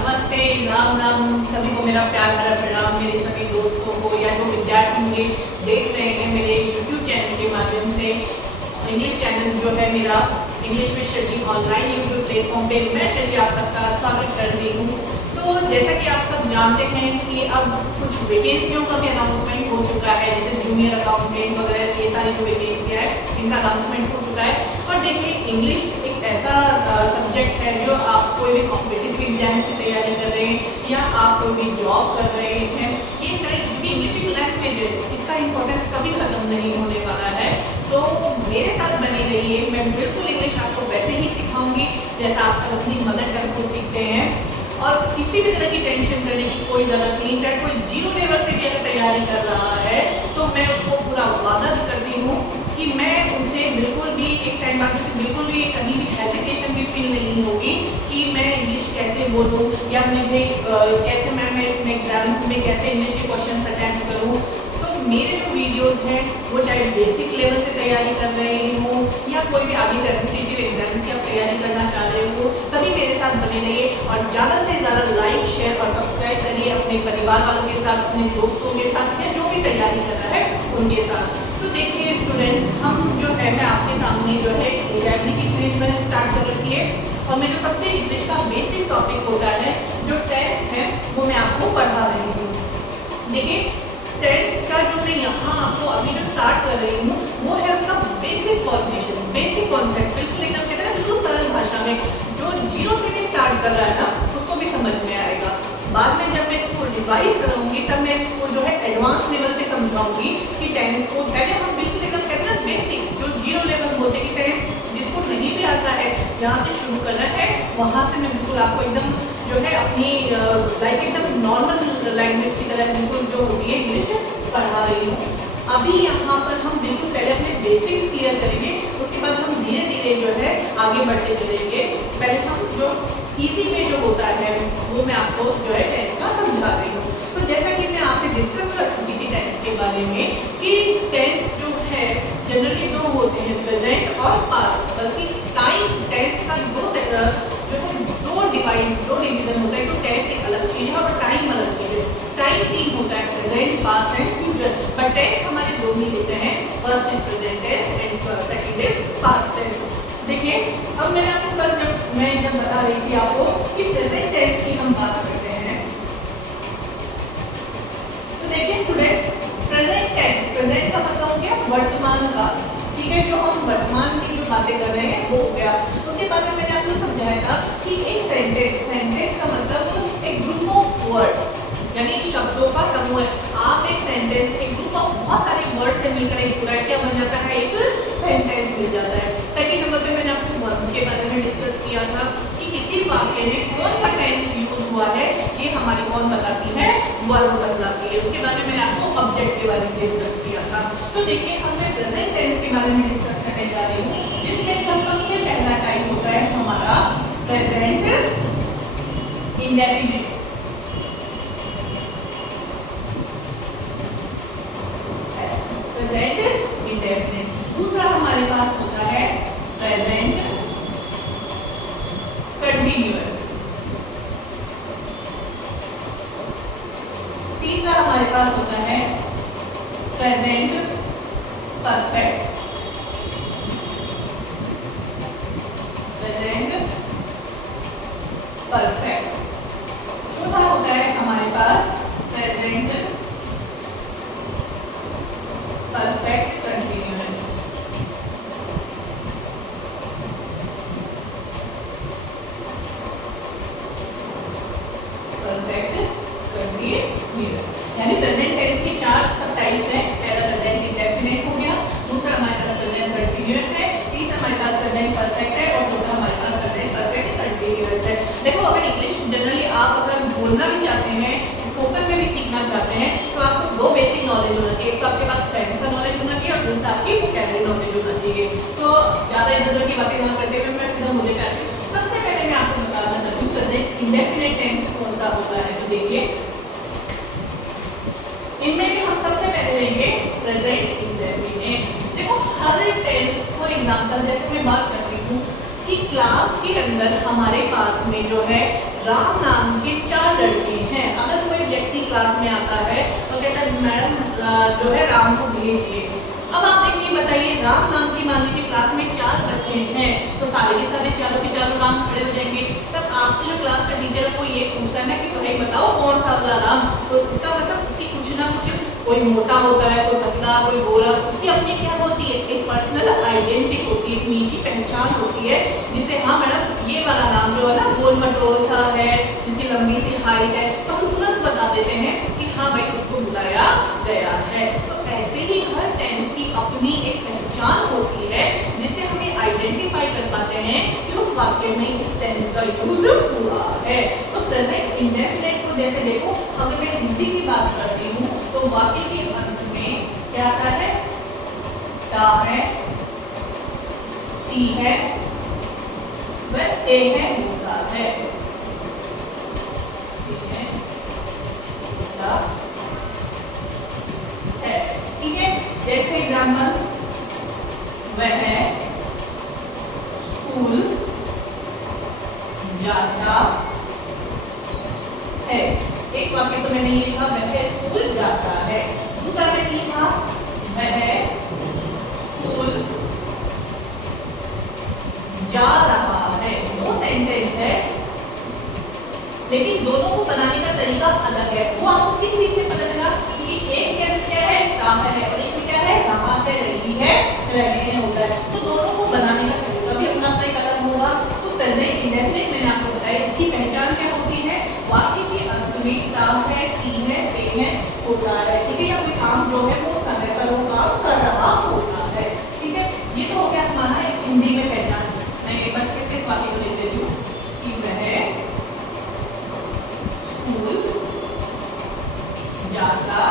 नमस्ते, राम राम। सभी को मेरा प्यार भरा प्रणाम। मेरे सभी दोस्तों को या जो विद्यार्थी मुझे देख रहे हैं मेरे YouTube चैनल के माध्यम से, इंग्लिश चैनल जो है मेरा English with Shashi online YouTube platform पे, मैं शशि आप सबका स्वागत कर रही हूँ। तो जैसा कि आप सब जानते हैं कि अब कुछ वैकेंसियों का भी अनाउंसमेंट हो चुका है, जैसे जूनियर अकाउंटेंट वगैरह, ये सारी जो वैकेंसियाँ है इनका अनाउंसमेंट हो चुका है। और देखिए, इंग्लिश एक ऐसा सब्जेक्ट है जो आप कोई भी कॉम्पिटिटिव एग्जाम्स की तैयारी कर रहे हैं या आप कोई भी जॉब कर रहे हैं, ये क्योंकि इंग्लिश एक लैंग्वेज है, इसका इम्पोर्टेंस कभी ख़त्म नहीं होने वाला है। तो मेरे साथ बने रहिए, मैं बिल्कुल इंग्लिश आपको वैसे ही सिखाऊंगी जैसा आप सब अपनी मदर टंग को सीखते हैं। और किसी भी तरह की टेंशन करने की कोई ज़रूरत नहीं। चाहे कोई जीरो लेवल से भी अगर तैयारी कर रहा है तो मैं उसको पूरा वादा भी करती हूँ कि मैं उसे बिल्कुल भी एक टाइम बाद उसे बिल्कुल भी कहीं भी हेजिटेशन भी फील नहीं होगी कि मैं इंग्लिश कैसे बोलूँ या मुझे कैसे मैं इसमें एग्जाम्स में कैसे इंग्लिश के क्वेश्चन अटैम्प्ट करूँ। तो मेरे जो वीडियोस हैं वो चाहे बेसिक लेवल से तैयारी कर रहे हो या कोई भी आगे कॉम्पिटिटिव एग्जाम्स की आप तैयारी करना चाह रहे हो, सभी मेरे साथ बने रहिए और ज़्यादा से ज़्यादा लाइक, शेयर और सब्सक्राइब करिए अपने परिवार वालों के साथ, अपने दोस्तों के साथ या जो भी तैयारी कर रहा है उनके साथ। तो देखिए स्टूडेंट्स, हम जो है मैं आपके सामने जो है वोकैबुलरी की सीरीज मैंने स्टार्ट कर रखी है और मैं जो सबसे इंग्लिश का बेसिक टॉपिक होता है जो टेंस है वो मैं आपको पढ़ा रही हूँ। देखिए, टेंस का जो मैं यहाँ आपको अभी जो स्टार्ट कर रही हूँ वो है उसका बेसिक फॉर्मेशन, बेसिक कॉन्सेप्ट, बिल्कुल एकदम कहते हैं ना बिल्कुल सरल भाषा में। जो जीरो से भी स्टार्ट कर रहा है ना उसको भी समझ में आएगा। बाद में जब मैं इसको रिवाइज करूँगी तब मैं इसको जो है एडवांस लेवल पे समझाऊंगी कि टेंस को पहले हम बिल्कुल एकदम कहते हैं ना बेसिक जो जीरो लेवल बोलते हैं कि टेंस जिसको नहीं भी आता है जहाँ से शुरू करना है वहाँ से मैं बिल्कुल आपको एकदम जो है अपनी लाइक एकदम नॉर्मल लैंग्वेज की तरह बिल्कुल जो होती है इंग्लिश पढ़ा रही हूँ। अभी यहाँ पर हम बिल्कुल पहले अपने बेसिक्स क्लियर करेंगे, उसके बाद हम धीरे धीरे जो है आगे बढ़ते चलेंगे। पहले हम जो इजी में जो होता है वो मैं आपको जो है टेंस का समझा रही हूँ। तो जैसा कि मैं आपसे डिस्कस कर चुकी थी टेंस के बारे में कि टेंस जो है जनरली दो होते हैं, प्रेजेंट और पास्ट। बल्कि टाइम टेंस का जो है दो डिवीजन होता है। तो टेंस एक अलग चीज़ है और टाइम अलग चीज़ है। टाइम तीन होता है, present, past and future, but tense हमारे दो ही होते हैं। First is present tense and second is past tense. देखिए, अब मैंने आपको कल जब बता रही थी आपको कि प्रेजेंट टेंस की हम बात करते हैं। तो देखिए स्टूडेंट, प्रेजेंट टेंस, प्रेजेंट का मतलब हो गया वर्तमान का, ठीक है, जो हम वर्तमान की जो बातें कर रहे हैं वो हो गया। उसके बाद में मैंने आपको समझाया था कि एक सेंटेंस का मतलब एक ग्रुप ऑफ वर्ड यानी शब्दों का समूह है। आप एक सेंटेंस, एक ग्रुप ऑफ बहुत सारे वर्ड से मिलकर एक पूरा क्या बन जाता है, एक सेंटेंस मिल जाता है। सेकंड नंबर पे मैंने आपको वर्ब के बारे में डिस्कस किया था कि किसी वाक्य में कौन सा टेंस यूज हुआ है ये हमारी कौन बताती है, वर्ब बतलाती है। उसके बारे में मैंने आपको ऑब्जेक्ट के बारे में डिस्कस किया था। तो देखिए, अब मैं प्रेजेंट टेंस के बारे में डिस्कस करने जा रही हूँ, जिसमें इसका सबसे पहला टाइप होता है हमारा प्रेजेंट इंडेफिनिट। Present indefinite. दूसरा हमारे पास होता है प्रेजेंट कंटीन्यूअस। तीसरा हमारे पास होता है प्रेजेंट परफेक्ट। Present perfect. चौथा होता है हमारे पास present perfect continuous. Perfect continuous यानी प्रेजेंट टेंस के चार सब टाइप्स हैं। पहला प्रेजेंट इंडेफिनिट हो गया, दूसरा हमारे पास प्रेजेंट कंटीन्यूअस है, तीसरा हमारे पास प्रेजेंट परफेक्ट है और चौथा हमारे पास प्रेजेंट परफेक्ट कंटीन्यूअस है। देखो, अगर इंग्लिश जनरली आप अगर बोलना भी चाहते हैं, स्पोकन में भी सीखना चाहते हैं, तो आपको दो बेसिक नॉलेज होना चाहिए। एक तो आपके पास टेंस का नॉलेज होना चाहिए और दूसरा आपकी वोकैबुलरी नॉलेज होना चाहिए। तो ज़्यादा इधर उधर की बातें ना करते हुए मैं सीधा मुझे कहती हूँ। सबसे पहले मैं आपको बताना चाहती हूँ प्रेजेंट इंडेफिनिट टेंस कौन सा होता है। तो देखिए, इनमें भी हम सबसे पहले लेंगे प्रेजेंट इंडेफिनिट। देखो, हर एक टेंस, फॉर एग्जांपल जैसे मैं बात करती हूँ कि क्लास के अंदर हमारे पास में जो है राम नाम के 4 लड़के हैं। अगर कोई व्यक्ति क्लास में आता है तो कहता है मैम जो है राम को भेजिए। अब आप देखिए बताइए, राम नाम की मान लीजिए क्लास में 4 बच्चे हैं तो सारे के सारे चारों के चारों राम खड़े हो जाएंगे। तब आपसे जो क्लास का टीचर है वो ये पूछता है ना कि भाई बताओ कौन सा वाला राम, तो इसका मतलब उसकी कुछ ना कुछ, कोई मोटा होता है, कोई पतला, कोई गोरा, उसकी अपनी क्या होती है, एक पर्सनल आइडेंटिटी होती है, एक निजी पहचान होती है, जिसे हाँ मैडम ये वाला नाम जो है ना गोल मटोल सा है, जिसकी लंबी सी हाइट है, तो हम तुरंत बता देते हैं कि हाँ भाई उसको बुलाया गया है। तो ऐसे ही हर टेंस की अपनी एक पहचान होती है जिससे हम ये आइडेंटिफाई कर पाते हैं कि उस वाक्य में इस टेंस का यूज हुआ है। तो प्रेजेंट इंडेफिनिट को जैसे देखो, अगर मैं हिंदी की बात करती हूँ तो वाक्य के अंत में क्या आता है, ता है, टी है, वह ए है, होता है, ठीक है, होता है, ठीक है। जैसे एग्जाम्पल, वह स्कूल जाता है, एक वाक्य तो मैंने ये लिखा वह स्कूल जाता है, दूसरा मैंने लिखा वह स्कूल जा रहा है। 2 सेंटेंस है लेकिन दोनों को बनाने का तरीका अलग है। वो आपको किस चीज से पता चला, क्योंकि एक के अंदर क्या है, ता है, और एक में क्या है, रहा है, रही है, रहे हैं होता है। तो दोनों को बनाने का तरीका भी अपना अपना एक अलग होगा। तो प्रेजेंट इंडेफिनिट मैंने आपको बताया, इसकी पहचान क्या होती है, वाक्य के अंत में ता है, टी है, ते है, होता है, ठीक है, या कोई काम जो है वो समय पर वो काम कर रहा होता है, ठीक है। ये तो हो गया हमारा एक हिंदी में पहचान। मैं एक बार फिर से इस वाक्य को लिख देती हूँ कि वह स्कूल जाता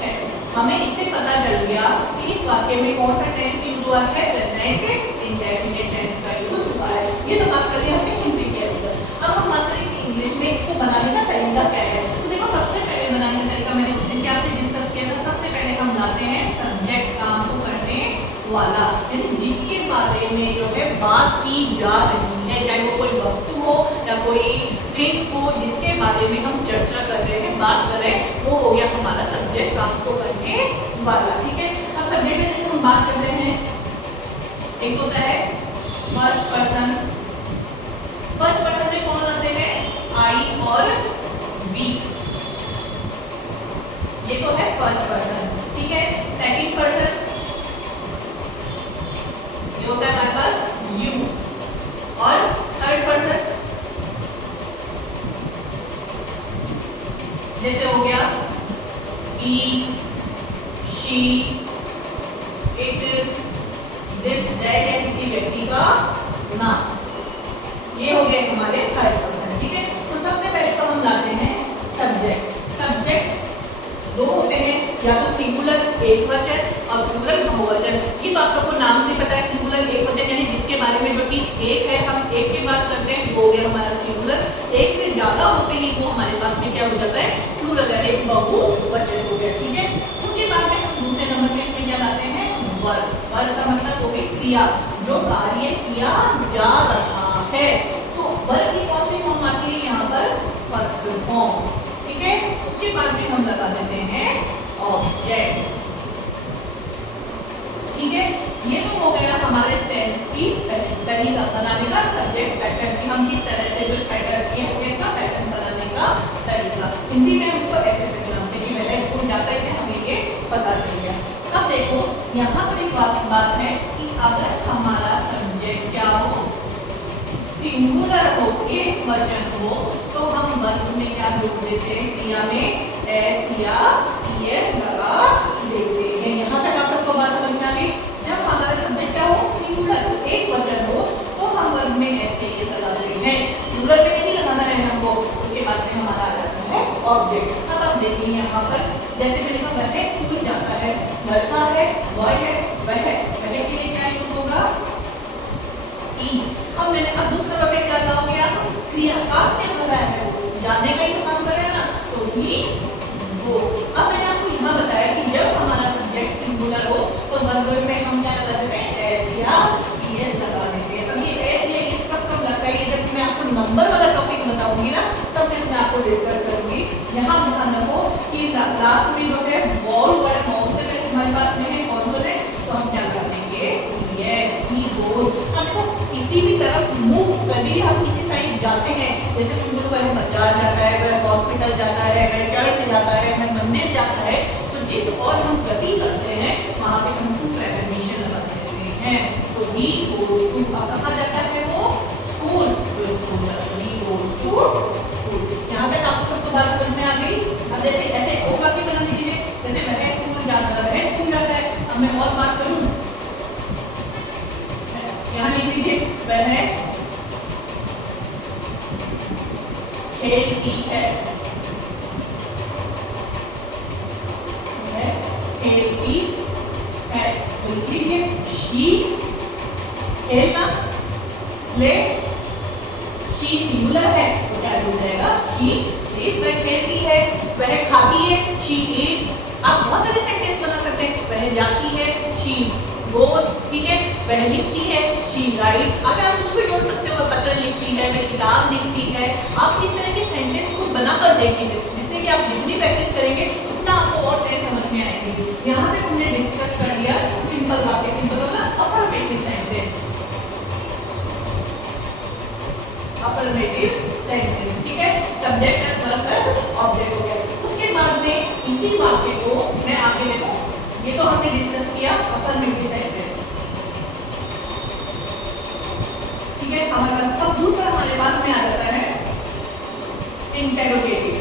है। हमें इससे पता चल गया कि इस वाक्य में कौन सा टेंस यूज हुआ है, प्रेजेंट इंडेफिनिट टेंस का यूज हुआ है। ये तो बात कर ली हमने हिंदी के अंदर। अब हम बात करें कि इंग्लिश में इसको बनाने का तरीका क्या है। तो देखो, सबसे पहले बनाने का तरीका मैंने उस दिन क्या आपसे डिस्कस किया था, सबसे पहले हम लाते हैं सब्जेक्ट, काम को करने वाला, यानी जिसके बारे में जो है बात की जा रही है, चाहे वो कोई वस्तु हो या कोई थिंग हो, जिसके बारे में हम चर्चा कर रहे हैं, बात कर रहे हैं, वो हो गया हमारा सब्जेक्ट, काम को करने वाला, ठीक है। अब सब्जेक्ट में जैसे हम बात करते हैं, एक होता है फर्स्ट पर्सन। फर्स्ट पर्सन में कौन आते हैं, आई और वी, ये तो है फर्स्ट पर्सन, ठीक है। सेकंड पर्सन ये होता है हमारे पास यू, और थर्ड पर्सन जैसे हो गया ही, शी, इट, दिस, दैट, या किसी व्यक्ति का नाम, ये हो गए हमारे थर्ड पर्सन, ठीक है। तो सबसे पहले तो हम लाते हैं सब्जेक्ट। सब्जेक्ट 2 होते हैं, या तो सिंगुलर एक वचन और प्लूरल बहुवचन। ये तो आपको नाम से पता है, सिंगुलर एक वचन यानी जिसके बारे में जो चीज एक है, हम एक की बात करते हैं, वो हो गया हमारा सिंगुलर। एक से ज्यादा होते ही वो हमारे पास में क्या हो जाता है, प्लूरल, एक बहुवचन हो गया, ठीक है। उसके बाद में हम दूसरे नंबर पे इसमें क्या लाते हैं, वर्ब। वर्ब का मतलब हो गई क्रिया, जो कार्य किया जा रहा है। तो वर्ब की कौन सी फॉर्म आती है यहाँ पर, फर्स्ट फॉर्म, ठीक है। उसके बाद में हम लगा देते हैं ऑब्जेक्ट, ठीक है। ये तो हो गया हमारे टेंस की तरीका बनाने का, सब्जेक्ट पैटर्न की हम किस तरह से जो पैटर्न ये हो गया इसका पैटर्न बनाने का तरीका। हिंदी में हम इसको ऐसे पहचानते हैं कि वह स्कूल जाता है, इसे हमें ये पता चल गया। अब देखो यहाँ पर एक बात है कि अगर हमारा सब्जेक्ट क्या हो, सिंगुलर हो, एक वचन हो, तो हम वर्ब में क्या जोड़ देते हैं, क्रिया में एस या ईएस लगा देते हैं। यहाँ तक आप सबको बात समझ में आ गई। जब हमारा सब्जेक्ट क्या हो, सिंगुलर एक वचन हो, तो हम वर्ब में एस या ईएस लगा देते हैं, प्लूरल में नहीं लगाना है हमको। उसके बाद में हमारा आ जाता है ऑब्जेक्ट। अब आप देखिए यहाँ पर जैसे मैंने कहा वह स्कूल जाता है, लड़का है, बॉय है, वह के लिए क्या यूज होगा, ई। अब मैंने अब दूसरा टॉपिक क्या हो गया, क्रिया का क्या कर रहा है, वो जाने का ही तो काम कर रहा है ना, तो ही वो। अब मैंने आपको यहाँ बताया कि जब हमारा जब भी हम किसी साइड जाते हैं, जैसे तुम बोलो वह बाजार जाता है, वह हॉस्पिटल जाता है, वह चर्च जाता है, वह मंदिर जाता है, तो जिस और हम गति करते हैं वहाँ पे हम प्रेपोजिशन लगा देते हैं। तो ही गोज टू, अब कहाँ जाता है वो? स्कूल। तो स्कूल जाता है, ही गोज टू स्कूल। यहाँ तक आपको सबको बात समझ में आ गई? अब जैसे ऐसे और वाक्य बना लीजिए, जैसे वह स्कूल जाता है, वह स्कूल जाता है। अब मैं और बात करूँ, यहाँ लिख लीजिए, वह खेलती है, वह खेलती है। तो लिख लीजिए शी, खेलना, ले, शी सिंगुलर है तो क्या हो जाएगा? She is. वह खेलती है, वह खाती है, शी इज। आप बहुत सारे सेंटेंस बना सकते हैं। वह जाती है, शी गोज, ठीक है। वह लिखती है, शी राइट्स। आगे आप कुछ भी जोड़ सकते हो, वह पत्र लिखती है, वह किताब लिखती है। आप इस तरह के सेंटेंस को बनाकर देखिए, जिससे कि आप जितनी प्रैक्टिस करेंगे उतना आपको और तेज समझ में आएगी। यहाँ तक हमने डिस्कस कर लिया सिंपल वाक्य, सिंपल मतलब अफर्मेटिव सेंटेंस, अफर्मेटिव सेंटेंस, ठीक है। Subject plus verb plus object हो गया। उसके बाद में इसी वाक्य को मैं आगे देखो, ये तो हमने डिस्कस किया अफर्मेटिव सेंटेंस, ठीक है। हमारे पास अब दूसरा हमारे पास में आ जाता है इंटेरोगेटिव।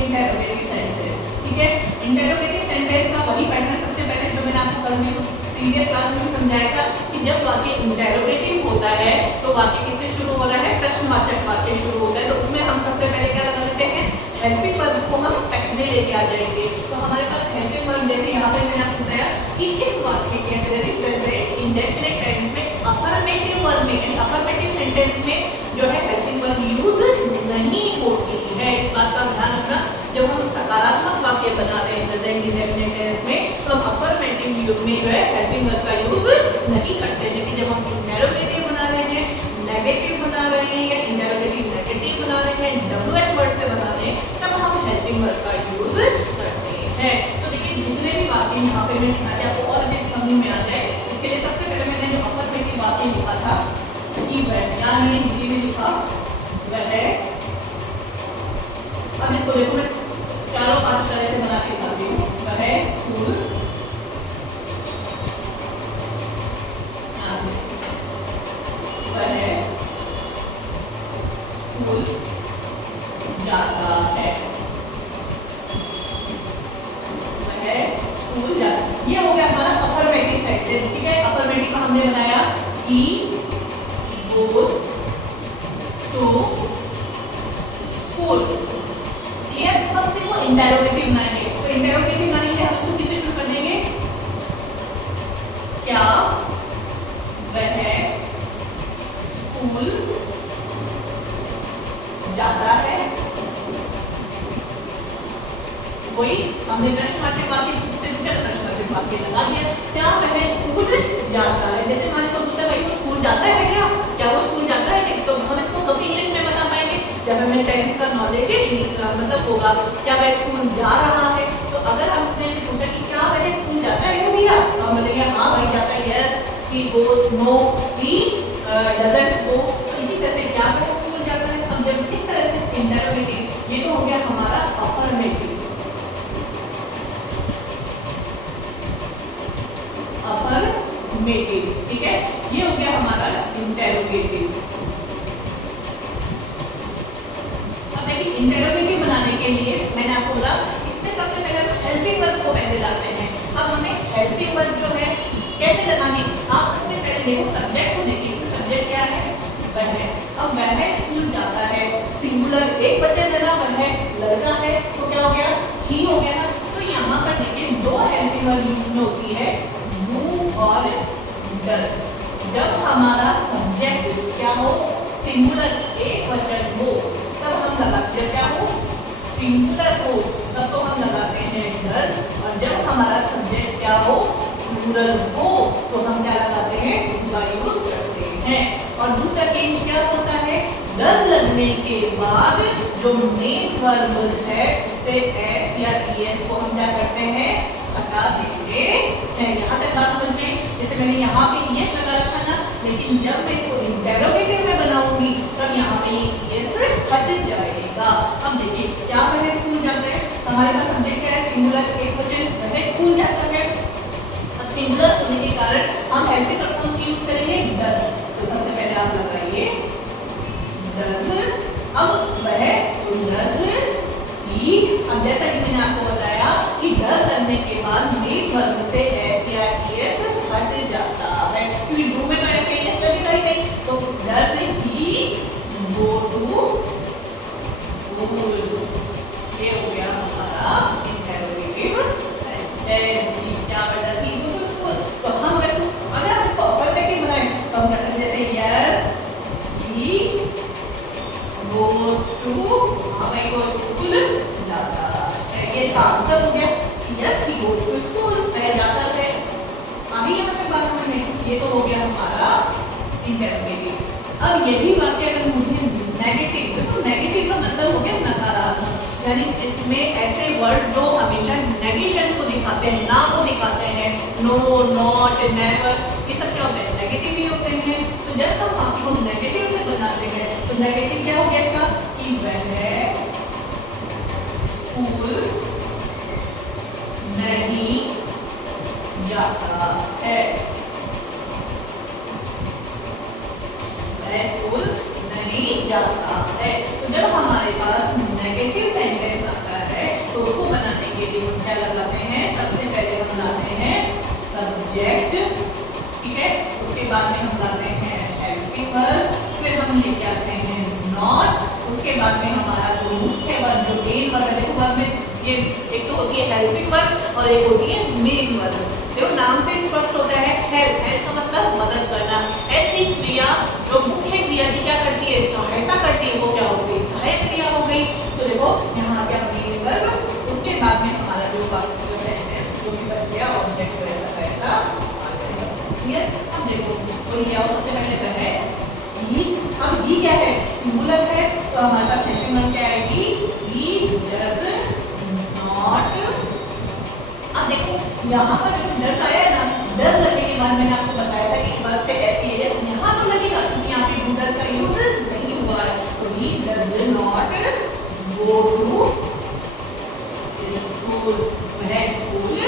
इंटेरोगेटिव सेंटेंस, ठीक है। इंटेरोगेटिव सेंटेंस का वही पैटर्न सबसे पहले जो मैंने आपको कल भी प्रीवियस क्लास में भी समझाया था कि जब वाक्य इंटेरोगेटिव होता है तो वाक्य किससे शुरू हो रहा है? प्रश्नवाचक वाक्य शुरू होता है। तो उसमें हम सबसे पहले क्या लगा देते हैं? हेल्पिंग वर्ब को हम पहले लेके आ जाएंगे। तो हमारे पास हेल्पिंग वर्ब, जैसे यहाँ पे मैंने आपको बताया कि इस वाक्य के अंदर प्रेजेंट इंडेफिनिट टेंस में अफर्मेटिव वर्ब में, अफर्मेटिव सेंटेंस में जो है हेल्पिंग वर्ब यूज नहीं होती है। इस बात का ध्यान रखना, जब हम सकारात्मक वाक्य बना रहे हैं प्रेजेंट इंडेफिनिट टेंस में, तो हम अफर्मेटिव यूज में जो है हेल्पिंग वर्ब का यूज नहीं करते। लेकिन जब हम इंटेरोगेटिव बना रहे हैं, नेगेटिव बना रहे हैं या इंटेरोगेटिव नेगेटिव बना रहे हैं, WH वर्ड से बना रहे हैं, तब हम हेल्पिंग वर्ब का यूज करते हैं। तो देखिए जितने भी वाक्य यहाँ पे मैं सुना दिया, आपको और चीज समझ में आ जाए, इसके लिए सबसे पहले मैंने जो अफर्मेटिव वाक्य लिखा था कि वह, या मैंने हिंदी में लिखा वह, अब इसको देखो मैं चारों पांच तरह से बना के दिखाती हूँ। वह स्कूल, वह स्कूल जाता है, वह स्कूल जाता है। ये हो गया हमारा अफर्मेटिव सेंटेंस, ठीक है। अफर्मेटिव का हमने बनाया he goes to school, ठीक है। अब इसको इंटेरोगेटिव बनाएंगे, तो इंटेरोगेटिव बनाने के लिए हम इसको किससे शुरू कर देंगे? क्या वह स्कूल जाता है? वही हमने प्रश्नवाचक वाक्य से पूछा, प्रश्नवाचक वाक्य लगा दिया, क्या वह स्कूल जाता है। जैसे मान लो पूछा भाई वो स्कूल जाता है क्या वो स्कूल जाता है? तो हम इसको कभी इंग्लिश में बता पाएंगे जब हमें टेंस का नॉलेज मतलब होगा। क्या वह स्कूल जा रहा है? तो अगर हमने पूछा कि क्या वह स्कूल जाता है भैया, तो हम बोलेंगे हाँ भाई जाता है, yes he goes, no he doesn't go. तो इसी तरह से क्या वह स्कूल जाता है। अब जब इस तरह से इंटेरोगेटिव, ये तो हो गया हमारा अफर्मेटिव, अफर्मेटिव, ठीक है। ये हो गया हमारा इंटेरोगेटिव। अब देखिए इंटेरोगेटिव बनाने के लिए मैंने आपको बोला इसमें सबसे पहले हम हेल्पिंग वर्ब को पहले लाते हैं। अब हमें हेल्पिंग वर्ब जो है कैसे लगानी, आप सबसे पहले देखो सब्जेक्ट को देखिए, इसमें सब्जेक्ट क्या है? वह। अब वह स्कूल जाता है, सिंगुलर एक वचन लेना, वह लड़का है, तो क्या हो गया? ही हो गया। तो यहाँ पर देखिए दो हेल्पिंग वर्ब यूज में होती है, डू और डज। जब हमारा सब्जेक्ट क्या हो? सिंगुलर एक वचन हो तब हम लगाते हैं, क्या हो? सिंगुलर हो तब तो हम लगाते हैं डज। और जब हमारा सब्जेक्ट क्या हो? प्लूरल हो तो हम क्या लगाते हैं? का यूज करते हैं। और दूसरा चेंज क्या होता है? डज लगने के बाद जो मेन वर्ब है उससे एस या या ES को हम क्या करते हैं, हटा देते हैं। यहाँ तक बात समझ में? जैसे मैंने यहाँ पे ES लगा रखा ना, लेकिन जब मैं इसको इंटेरोगेटिव में बनाऊंगी तब यहाँ पे ये ES हट जाएगा। अब देखिए क्या वह स्कूल जाता है, हमारे पास सब्जेक्ट क्या है, सिंगुलर एकवचन, वह स्कूल जाता है। अब सिंगुलर होने के कारण हम हेल्पिंग वर्ब से यूज करेंगे डज। तो सबसे पहले आप लगाइए डज। अब वह डज ही, अब जैसा कि मैंने आपको बताया कि डज लगने के बाद मेन वर्ब से एस या ES हट जाता है, क्योंकि डू में तो ऐसे ES लगेगा ही नहीं। तो does he go to school, ये हो गया हमारा इंटेरोगेटिव सेंटेंस। क्या बेटा ही गो टू स्कूल, तो हम अगर हम इसको अफर्मेटिव बनाएं तो हम कर सकते हैं यस ही goes to, हमें को स्कूल जाता है, ये इसका आंसर हो गया। Yes he goes to school, वह जाता है। आगे यहाँ तक बात समझ में? ये तो हो गया हमारा इंटेरोगेटिव। अब यही वाक्य अगर मुझे नेगेटिव, तो नेगेटिव का मतलब हो गया नकारात्मक, यानी इसमें ऐसे वर्ड जो हमेशा नेगेशन को दिखाते हैं, ना को दिखाते हैं, नो, नॉट, नेवर, ये सब क्या होते हैं, नेगेटिव ही होते हैं। तो जब हम वाक्य को नेगेटिव से बनाते हैं तो नेगेटिव क्या हो गया इसका, कि वह स्कूल नहीं जाता है, वह स्कूल नहीं जाता है। तो जब हमारे पास नेगेटिव सेंटेंस आता है तो उसको बनाने के लिए हम क्या लगाते हैं, सबसे पहले हम लाते हैं सब्जेक्ट, ठीक है, उसके बाद में हम लाते हैं हेल्पिंग वर्ब, फिर हम लेके आते हैं नॉट, उसके बाद में हमारा जो मुख्य वर्ब, जो मेन वर्ब है, देखो वर्ब में ये एक तो होती है हेल्पिंग वर्ब और एक होती है मेन वर्ब। देखो नाम से स्पष्ट होता है हेल्प, हेल्प का मतलब मदद करना, ऐसी क्रिया जो मुख्य क्रिया की क्या करती है, सहायता करती है, वो क्या होती है, सहायक क्रिया हो गई। तो देखो यहाँ आ गया मेन वर्ब, उसके बाद में हमारा जो वाक्य है जो भी बच गया ऑब्जेक्ट वैसा वैसा आ जाएगा। क्लियर? अब देखो तो ये सबसे पहले वह है ही, अब ही क्या है, सिंगुलर है, तो हमारे पास हेल्पिंग वर्ब क्या आएगी, ही डज नॉट। अब देखो यहाँ पर जो डज आया है ना, डज लगने के बाद मैंने आपको बताया था कि वर्ब से ऐसी है, यहाँ तो लगेगा क्योंकि यहाँ पे डू डज का यूज नहीं हुआ है। तो he does not go to school, वह स्कूल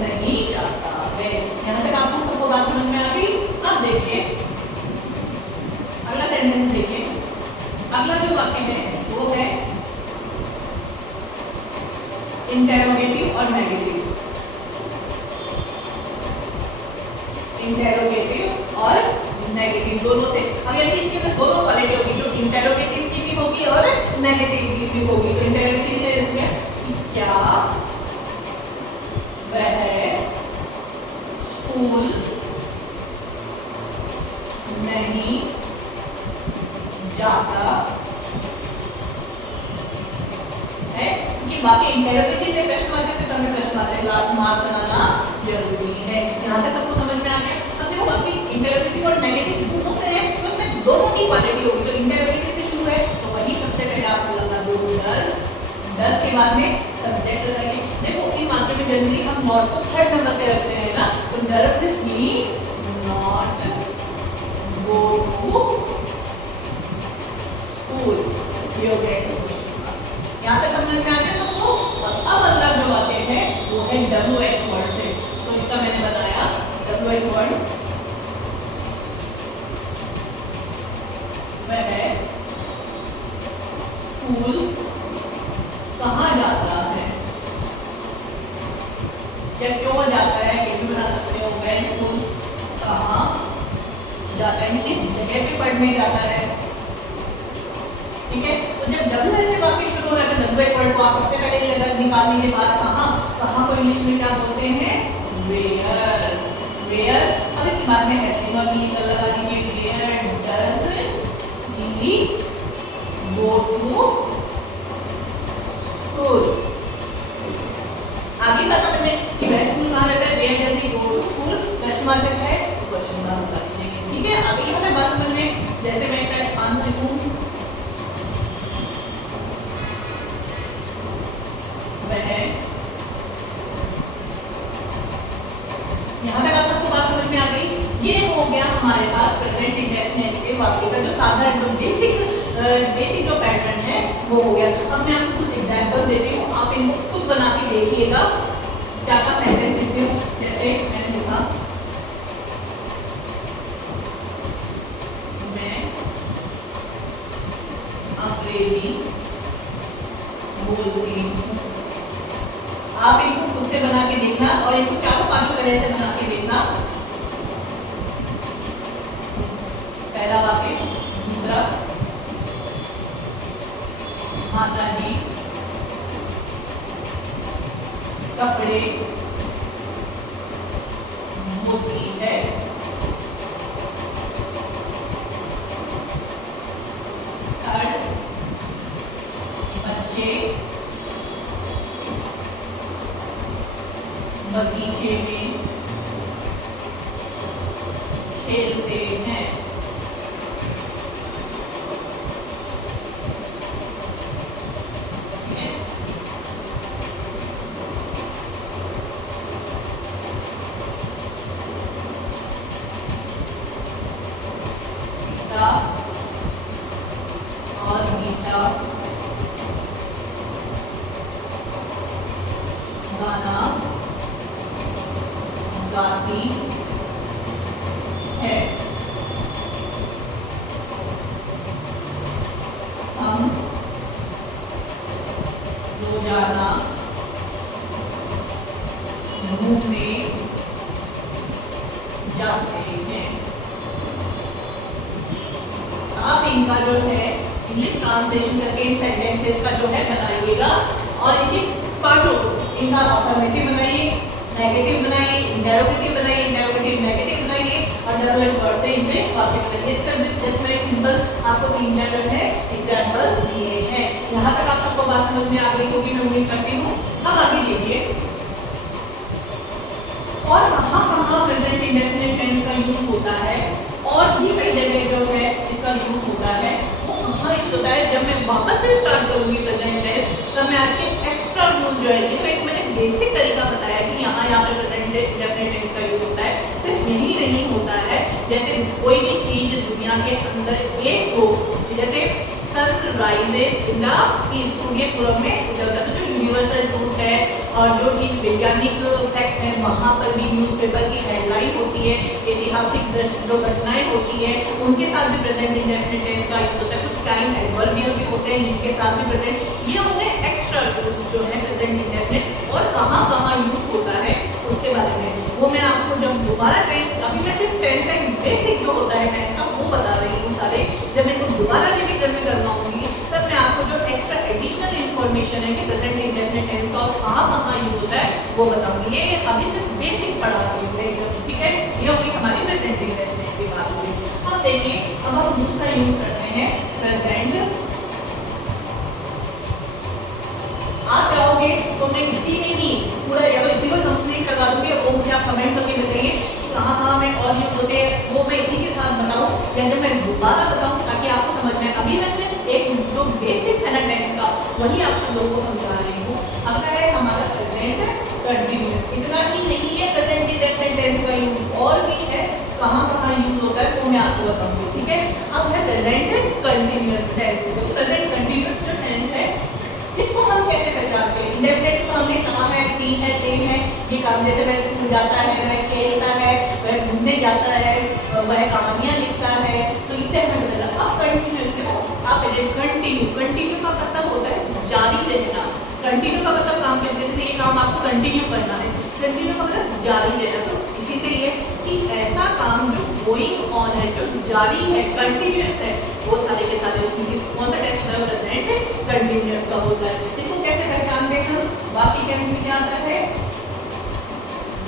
नहीं जाता है। यहाँ तक आपको सबको बात समझ में आ गई? अब देखिए अगला सेंटेंस देखिए, अगला जो वाक्य है वो है इंटेरोगेटिव और नेगेटिव, इंटेरोगेटिव और नेगेटिव दोनों से। अब यानी इसके अंदर दोनों क्वालिटी होगी, जो इंटेरोगेटिव की भी होगी और नेगेटिव की भी होगी। तो इंटेरोगेटिव से देखिए कि क्या वह स्कूल नहीं जाता है, क्योंकि बाकी इंटेरोगेटिव से प्रश्नवाचक से हमें प्रश्नवाचक मार्क बनाना जरूरी है। यहाँ तक सबको समझ में आ गया? अब देखो बाकी इंटेरोगेटिव और नेगेटिव दोनों से है, तो उसमें दोनों की क्वालिटी होगी। तो इंटेरोगेटिव से शुरू है तो वही सबसे पहले आपको लगा दो डज, डज के बाद में सब्जेक्ट लगाइए। देखो इन वाक्य में जनरली हम नॉट को थर्ड नंबर पे रखते हैं ना, तो does he not go to school, ये हो गया। यहाँ तक समझ में आ गया सबको? और अब अगला जो वाक्य है वो है WH वर्ड से। तो इसका मैंने बताया WH वर्ड वह है स्कूल कहाँ जाता है, या क्यों जाता है ये भी बता सकते हो। वह स्कूल कहाँ जाता है, किस जगह पे पढ़ने जाता है, ठीक है। तो जब WH से वाक्य शुरू हो रहा है तो WH वर्ड को आप सबसे पहले ये अगर निकाल लीजिए बात कहाँ, कहाँ को इंग्लिश में क्या बोलते हैं, वेयर, वेयर। अब इसके बाद में हेल्पिंग वर्ब भी लगा लीजिए, where does he go to school. आगे का समझ में कि वह स्कूल कहाँ रहता है, where does he go to school, प्रश्नवाचक है तो क्वेश्चन मार्क लगा दीजिए, ठीक है। आगे यहाँ तक बात समझ में, जैसे मैं इसका आंसर लिखूं, वह यहाँ तक आप सबको बात समझ में आ गई। ये हो गया हमारे पास प्रेजेंट इंडेफिनिट के वाक्य का जो साधारण जो बेसिक जो पैटर्न है वो हो गया। अब मैं आपको कुछ एग्जांपल देती हूँ, आप इनको खुद बना के देखिएगा। क्या का सेंटेंस लिखते हो, जैसे मैंने लिखा मैं अंग्रेजी बोलती हूँ। आप इनको खुद से बना के देखना और इनको चारों पांचों तरह से बना के देखना। पहला वाक्य, दूसरा माता जी कपड़े धोती है। थर्ड, बच्चे बगीचे में खेलते हैं। ठीक है, सीता और गीता गाना गाती है। हम रोजाना घूमने जाते हैं। आप इनका जो है इंग्लिश ट्रांसलेशन करके इन सेंटेंसेस का जो है बनाइएगा और इनके पांचों इनका अफर्मेटिव बनाइए, नेगेटिव बनाइए, इंटरोगेटिव बनाइए, इंटरोगेटिव नेगेटिव बनाइए और डब्ल्यूएच वर्ड से इनसे वाक्य बनाइए। जस्ट मैं सिंपल आपको तीन चार जो है एग्जांपल्स दिए हैं। यहाँ तक आप सबको बात समझ में आ गई होगी, मैं उम्मीद करती हूँ। अब आगे देखिए, और कहाँ प्रेजेंट इंडेफिनिट टेंस का यूज होता है और भी कई जगह जो है इसका यूज होता है। वो कहाँ यूज होता है, जब मैं वापस से स्टार्ट करूंगी प्रेजेंट टेंस तब मैं आज के एक्स्ट्रा रूल जो है, ये तो एक मैंने बेसिक तरीका बताया कि यहाँ पे प्रेजेंट इंडेफिनिट टेंस का यूज होता है। सिर्फ यही नहीं होता है, जैसे कोई भी चीज दुनिया के अंदर एक हो, जैसे sun rises in the east, सूर्य पूर्व में उदय होता है, तो जो यूनिवर्सल ट्रूथ है और जो चीज वैज्ञानिक फैक्ट है वहाँ पर भी न्यूज़पेपर की हेडलाइन होती है, ऐतिहासिक जो घटनाएं होती है उनके साथ भी प्रेजेंट इंडेफिनिट टेंस का यूज होता है। कुछ टाइम एडवर्बियल भी होते हैं जिनके साथ भी प्रेजेंट, ये होते हैं एक्स्ट्रा रूल्स जो है प्रेजेंट इंडेफिनिट, और कहाँ यूज होता है उसके बारे में वो मैं आपको जब दोबारा टेंस, अभी मैं सिर्फ टेंस का बेसिक जो होता है टेंस का वो बता रही हूँ सारे, जब मैं इनको दोबारा रिवीजन में करवाऊंगी तब मैं आपको जो एक्स्ट्रा एडिशनल इन्फॉर्मेशन है कि प्रेजेंट इंडेफिनिट टेंस का और कहाँ यूज होता है वो बताऊंगी। ये अभी सिर्फ बेसिक पढ़ा रही हूँ, ठीक है। ये होगी हमारी प्रेजेंट इंडेफिनिट की बात होगी। अब देखिए, अब हम दूसरा यूज करते हैं प्रेजेंट। आप चाहोगे तो मैं इसी में ही पूरा या तो इसी को कंप्लीट करवा दूंगी, वो मुझे आप कमेंट करके बताइए कि कहाँ में और यूज होते हैं, वो मैं इसी के साथ बताऊं या जब मैं दोबारा बताऊं ताकि आपको समझ में। अभी मैं सिर्फ एक जो बेसिक है ना टेंस का वही आप सब लोगों को समझा रही हूँ। अगला है हमारा प्रेजेंट कंटिन्यूअस। इतना ही नहीं है प्रेजेंट इंडेफिनिट टेंस का यूज, और भी है कहाँ यूज होता है वो मैं आपको बताऊंगी, ठीक है। अब है प्रेजेंट कंटिन्यूअस टेंस। तो प्रेजेंट कंटिन्यूअस जो टेंस है इसको हम कैसे पहचानते हैं? इंडेफिनिट तो हमने कहा है, ती है, ते है, ये काम जैसे वह स्कूल जाता है, वह खेलता है, वह घूमने जाता है, वह कहानियाँ लिखता है, तो इससे हमें पता चला। अब कंटिन्यूअस देखो, आप कंटिन्यू का मतलब होता है जारी रहना। कंटिन्यू का मतलब काम करते हैं, ये काम आपको कंटिन्यू करना है, कंटिन्यू का मतलब जारी रहना। तो इसी से ये कि ऐसा काम जो गोइंग ऑन है, जो जारी है, कंटिन्यूअस है, वो सारे के सारे उसमें कौन सा टेंस होता है? प्रेजेंट कंटिन्यूअस का होता है। इसको कैसे पहचानते हैं हम? बाकी क्या में क्या आता है?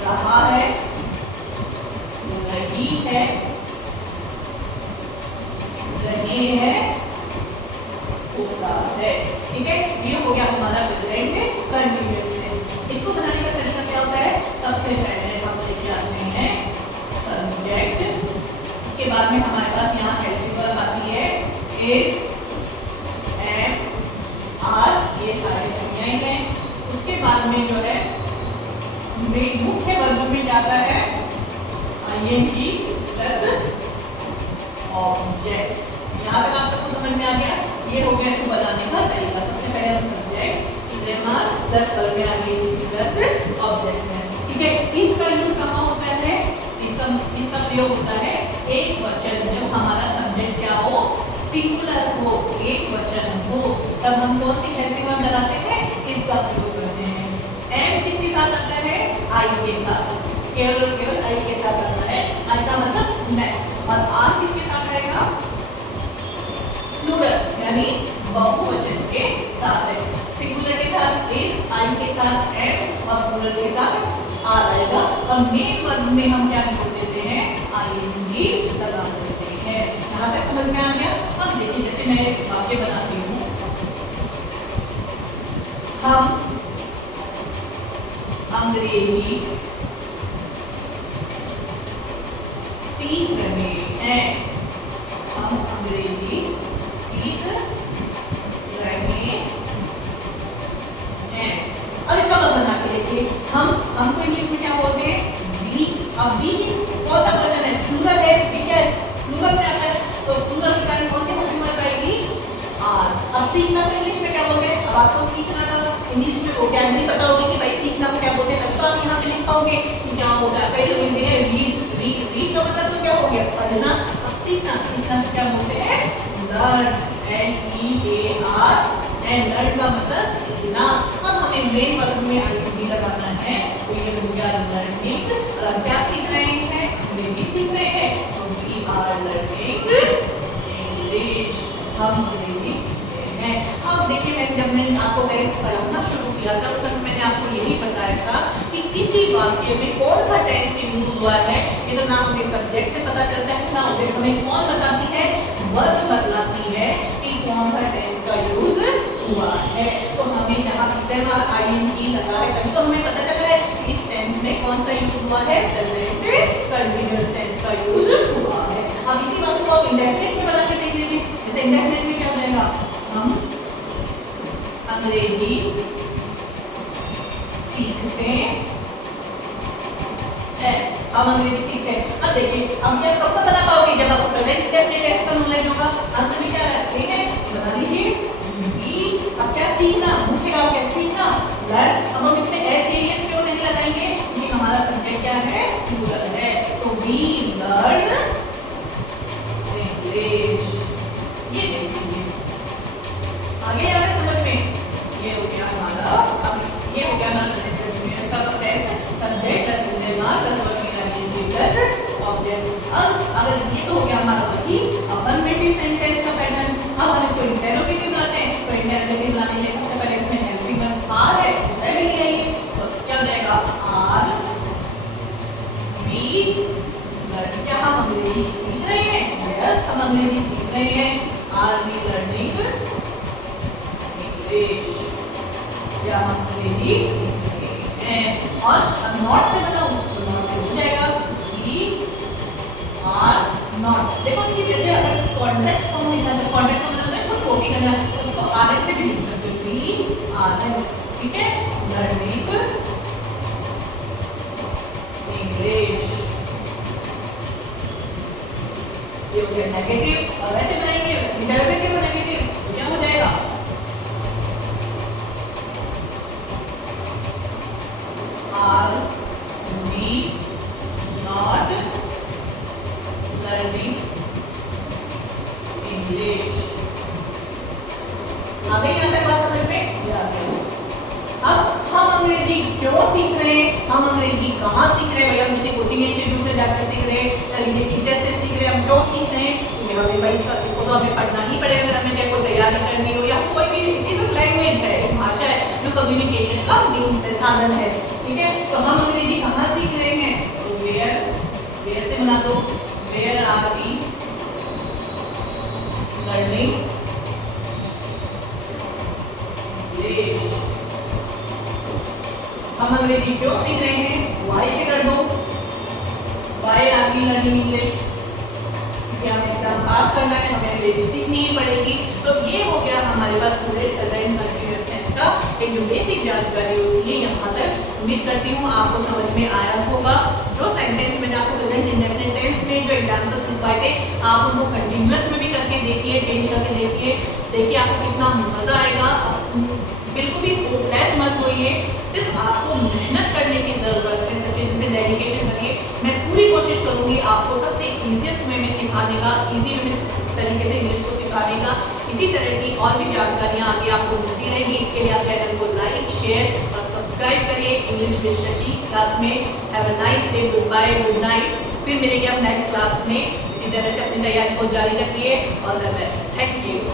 रहा है, रही है, रहे हैं, होता है, ठीक है। ये हो गया हमारा प्रेजेंट कंटिन्यूअस टेंस। इसको बनाने का तरीका क्या होता है? सबसे पहले हम लेके आते हैं सब्जेक्ट, उसके बाद में हमारे पास यहाँ हेल्पिंग वर्ब आती है इज, एम, आर, ये सारे क्रियाएं हैं। उसके बाद में जो है मुख्य वर्ग में क्या आता है? ing plus object. यहाँ तक आप सबको समझ में आ गया। ये हो गया इसको बनाने का तरीका। सबसे पहले हम सब्जेक्ट इसे हमारा प्लस वर्ब में ing प्लस ऑब्जेक्ट है, ठीक है। इसका यूज कहाँ होता है? इसका प्रयोग होता है एक वचन, जब हमारा सब्जेक्ट क्या हो, सिंगुलर हो, एक वचन हो, तब हम कौन सी हेल्पिंग वर्ब लगाते हैं? इसका प्रयोग करते हैं। एम किसके साथ आता है? आई के साथ, केवल और केवल आई के साथ आता है। आई का मतलब मैं, और आर किसके साथ आएगा? प्लूरल यानी बहुवचन के साथ है। सिंगुलर के साथ इस, आई के साथ एम और प्लूरल के साथ आर आएगा। और मेन वर्ब में हम क्या जोड़ देते हैं? आईएनजी लगा देते हैं। यहाँ तक समझ में आ गया? अब देखिए जैसे मैं एक वाक्य बनाती हूँ, हम अंग्रेजी सीख रहे हैं। हम अंग्रेजी सीख रहे हैं। अब इसका मतलब बना के देखिए, हमको इंग्लिश में क्या बोलते हैं? वी। अब वी कौन सा पर्सन है? प्लूरल है। वी क्या है? प्लूरल में आता है, तो प्लूरल के कारण कौन सी हेल्पिंग वर्ब आएगी? आर। अब सीखना को इंग्लिश में क्या बोलते हैं? अब आपको सीखना का इंग्लिश में वोकैबुलरी पता होगी कि भाई सीखना को क्या बोलते हैं, तभी तो आप यहाँ पे लिख पाओगे कि क्या होता है। पहले हिंदी है रीड, रीड का मतलब तो क्या हो गया? पढ़ना। अब सीखना को क्या बोलते हैं? लर्न, LEAR, लर्न का मतलब सीखना। अब हमें मेन वर्ब में आईएनजी लगाना है, तो ये हो गया लर्निंग। और अब क्या सीख रहे हैं? अंग्रेजी सीख रहे हैं, तो वी आर लर्निंग इंग्लिश। हम अंग्रेजी सीखते हैं। अब देखिए जब मैंने आपको टेंस पढ़ाना शुरू किया था, उस समय मैंने आपको यही बताया था कि किसी वाक्य में कौन सा टेंस यूज हुआ है, ये तो नाम के सब्जेक्ट से पता चलता है। ना ऑब्जेक्ट हमें कौन बताती है? वर्ब बतलाती है कि कौन सा टेंस का यूज हुआ है। तो हमें जहाँ आईएनजी लगा है, तभी तो हमें पता चला है इस टेंस में कौन सा यूज हुआ है? प्रेजेंट कंटीन्यूअस टेंस का यूज हुआ है। अब इसी बात को आप इंडेफिनिट में बना के देख लीजिए। जैसे इंडेफिनिट में क्या हो जाएगा? हम अंग्रेजी सीखते हैं। हम अंग्रेजी सीखते हैं। अब देखिए, अब ये कब तक बता पाओगे? जब आपको प्रेजेंट इंडेफिनिट टेंस का नॉलेज होगा। अंत में क्या है? ठीक है, बता दीजिए। अब क्या सीखना? मुख्य काम क्या? सीखना, लर्न। अब हम इसमें एस क्यों नहीं लगाएंगे? क्योंकि हमारा सब्जेक्ट क्या है? प्लूरल है। तो वी लर्न इंग्लिश। ये देखिए आगे आ रहा है समझ में? ये हो गया हमारा, अब ये हो गया हमारा इसका tense, subject plus plus plus object. अब अगर ये तो हो गया हमारा वही अफर्मेटिव सेंटेंस का पैटर्न। अब हम इसको इंटेरोगेटिव लाते हैं, तो इंटेरोगेटिव लाने के लिए सबसे पहले इसमें हेल्पिंग वर्ब आर है, पहले ले आइए। तो क्या हो जाएगा? Are we learn. क्या हम अंग्रेजी सीख रहे हैं? यस, हम अंग्रेजी सीख रहे हैं। Are we learning English. क्या हम अंग्रेजी सीख रहे हैं? और अब नॉट से बताऊं तो नॉट से हो जाएगा नॉट। देखो इसकी जैसे अगर कॉन्ट्रैक्ट फॉर्म लिखा जाए, कॉन्ट्रैक्ट का मतलब है इसको छोटी करना, तो इसको आरएफ पे भी लिख सकते हो, वी आरएफ, ठीक है। Learning English. ये हो गया नेगेटिव। और ऐसे बनाएंगे इंटरोगेटिव और नेगेटिव, तो क्या हो जाएगा? Are we not learning English. आ गई यहाँ तक बात समझ में? आ गई। अब हम अंग्रेजी क्यों सीख रहे हैं? हम अंग्रेजी कहाँ सीख रहे हैं? भैया हम किसी कोचिंग इंस्टीट्यूट में जाकर सीख रहे हैं या किसी टीचर से सीख रहे हैं? हम क्यों सीख रहे हैं? क्योंकि हमें भाई इसको तो हमें पढ़ना ही पड़ेगा, अगर हमें चाहे कोई तैयारी करनी हो या कोई भी लैंग्वेज है, एक भाषा है जो कम्युनिकेशन का मीन्स है, साधन है, ठीक है। तो हम अंग्रेजी कहाँ सीख रहे हैं? तो वेयर से बना दो। Where are we learning English? हम अंग्रेजी क्यों सीख रहे हैं? Why से कर दो। Why are we learning English? क्योंकि हमें एग्जाम पास करना है, हमें अंग्रेजी सीखनी ही पड़ेगी। तो ये हो गया हमारे पास स्टूडेंट प्रेजेंट कंटीन्यूअस टेंस का एक जो बेसिक जानकारी होती है, यहाँ तक उम्मीद करती हूँ आपको समझ में आया होगा। जो सेंटेंस मैंने आपको प्रेजेंट इंडेफिनिट टेंस में जो एग्जाम्पल्स लिखवाए थे, आप उनको कंटिन्यूअस में भी करके देखिए, चेंज करके देखिए आपको कितना मज़ा आएगा। बिल्कुल भी होपलेस मत होइए, सिर्फ आपको मेहनत करने की ज़रूरत है, सच्चे दिल से डेडिकेशन करिए। मैं पूरी कोशिश करूँगी आपको सबसे ईजीएस्ट वे में सिखाने का, ईजी वे में तरीके से इंग्लिश को सिखाने का। इसी तरह की और भी जानकारियाँ आगे आपको मिलती रहेगी। इसके लिए आप चैनल को लाइक, शेयर और सब्सक्राइब करिए। इंग्लिश विद शशि क्लास में have a nice day, goodbye, good night. फिर मिलेंगे आप नेक्स्ट क्लास में। इसी तरह से अपनी तैयारी को जारी रखिए। All the best, thank you.